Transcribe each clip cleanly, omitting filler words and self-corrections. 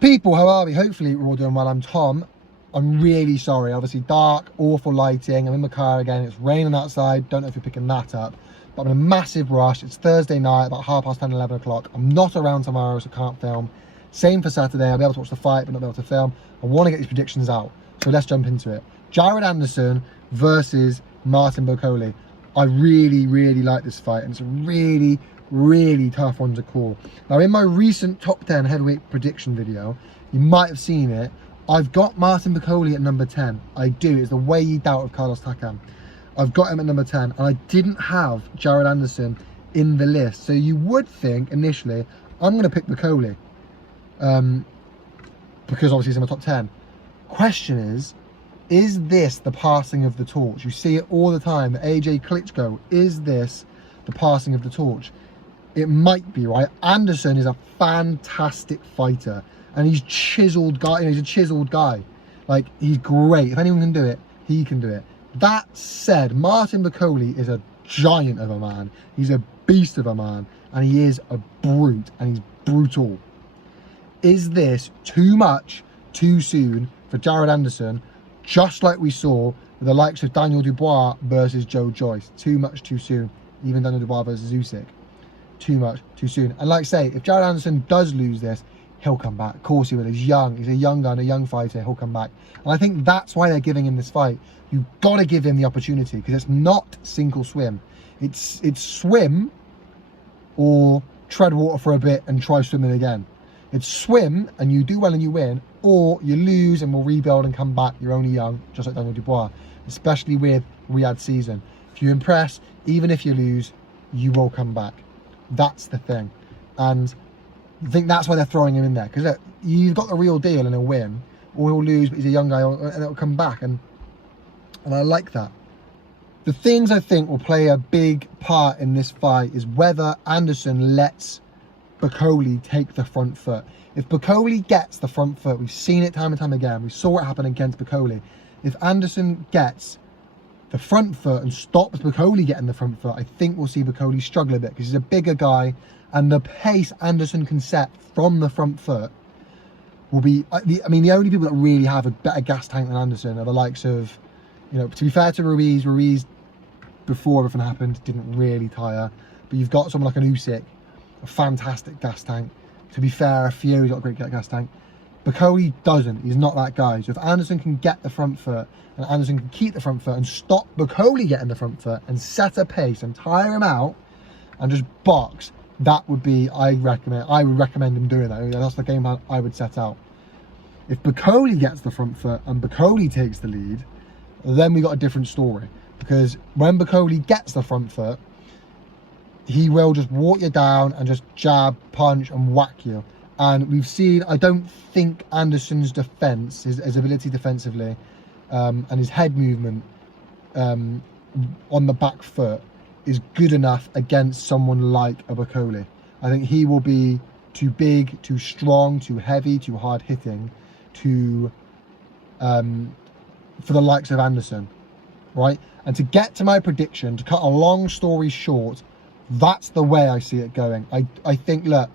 People, how are we? Hopefully we're all doing well. I'm Tom. I'm really sorry. Obviously dark, awful lighting. I'm in my car again. It's raining outside. Don't know if you're picking that up. But I'm in a massive rush. It's Thursday night, about 10:30, 11 o'clock. I'm not around tomorrow, so I can't film. Same for Saturday. I'll be able to watch the fight, but not be able to film. I want to get these predictions out. So let's jump into it. Jared Anderson versus Martin Bakole. I really, really like this fight. And it's a really, really tough one to call. Now, in my recent top 10 heavyweight prediction video, you might have seen it. I've got Martin Bakole at number 10. I do. It's the way you doubt of Carlos Takam. I've got him at number 10, and I didn't have Jared Anderson in the list. So you would think initially, I'm going to pick Bakole, because obviously he's in my top 10. Question is this the passing of the torch? You see it all the time. AJ Klitschko, is this the passing of the torch? It might be, right? Anderson is a fantastic fighter, and he's chiseled guy. You know, he's a chiseled guy. Like, he's great. If anyone can do it, he can do it. That said, Martin Bakole is a giant of a man. He's a beast of a man, and he is a brute, and he's brutal. Is this too much, too soon for Jared Anderson, just like we saw with the likes of Daniel Dubois versus Joe Joyce? Too much, too soon. Even Daniel Dubois versus Usyk. Too much, too soon. And like I say, if Jared Anderson does lose this, he'll come back. Of course he will. He's young. He's a young gun, a young fighter. He'll come back. And I think that's why they're giving him this fight. You've got to give him the opportunity, because it's not sink or swim. It's swim or tread water for a bit and try swimming again. It's swim and you do well and you win, or you lose and will rebuild and come back. You're only young, just like Daniel Dubois, especially with Riyadh season. If you impress, even if you lose, you will come back. That's the thing. And I think that's why they're throwing him in there, because you've got the real deal and he'll win, or he'll lose, but he's a young guy and it'll come back. And I like that. The things I think will play a big part in this fight is whether Anderson lets Bakole take the front foot. If Bakole gets the front foot, we've seen it time and time again. We saw it happen against Bakole. If Anderson gets the front foot and stops Bakole getting the front foot, I think we'll see Bakole struggle a bit, because he's a bigger guy, and the pace Anderson can set from the front foot will be, I mean, the only people that really have a better gas tank than Anderson are the likes of, you know, to be fair to Ruiz before everything happened didn't really tire, but you've got someone like an Usyk, a fantastic gas tank. To be fair, Fury's got a great gas tank. Bakole doesn't. He's not that guy. So if Anderson can get the front foot, and Anderson can keep the front foot and stop Bakole getting the front foot and set a pace and tire him out and just box, that would be, I would recommend him doing that. That's the game plan I would set out. If Bakole gets the front foot and Bakole takes the lead, then we got a different story. Because when Bakole gets the front foot, he will just walk you down and just jab, punch and whack you. And we've seen, I don't think Anderson's defence, his ability defensively, and his head movement on the back foot is good enough against someone like a Bakole. I think he will be too big, too strong, too heavy, too hard hitting for the likes of Anderson, right? And to get to my prediction, to cut a long story short, that's the way I see it going. I think, look,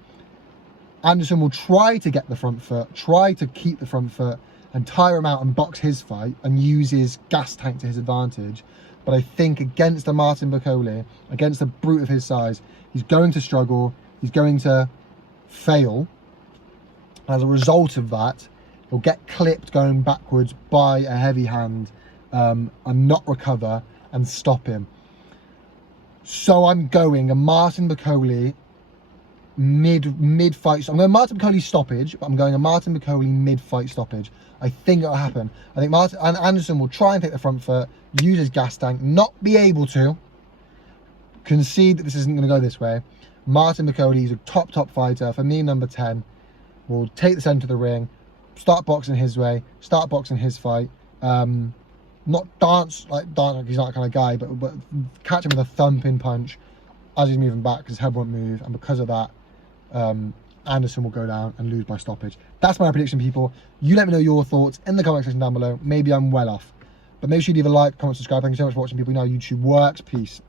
Anderson will try to get the front foot, try to keep the front foot and tire him out and box his fight and use his gas tank to his advantage. But I think against a Martin Bakole, against a brute of his size, he's going to struggle. He's going to fail. As a result of that, he'll get clipped going backwards by a heavy hand and not recover and stop him. So I'm going a Martin Bakole mid-fight. So I'm going Martin Bakole stoppage, but I'm going a Martin Bakole mid-fight stoppage. I think it'll happen. I think Anderson will try and take the front foot, use his gas tank, not be able to, concede that this isn't going to go this way. Martin Bakole is a top fighter. For me, number 10, will take the centre of the ring, start boxing his way, start boxing his fight. Not dance like he's not that kind of guy, but catch him with a thumping punch as he's moving back, because his head won't move, and because of that, Anderson will go down and lose by stoppage. That's my prediction, people. You let me know your thoughts in the comment section down below. Maybe I'm well off, but make sure you leave a like, comment, subscribe. Thank you so much for watching, people. You know how YouTube works. Peace.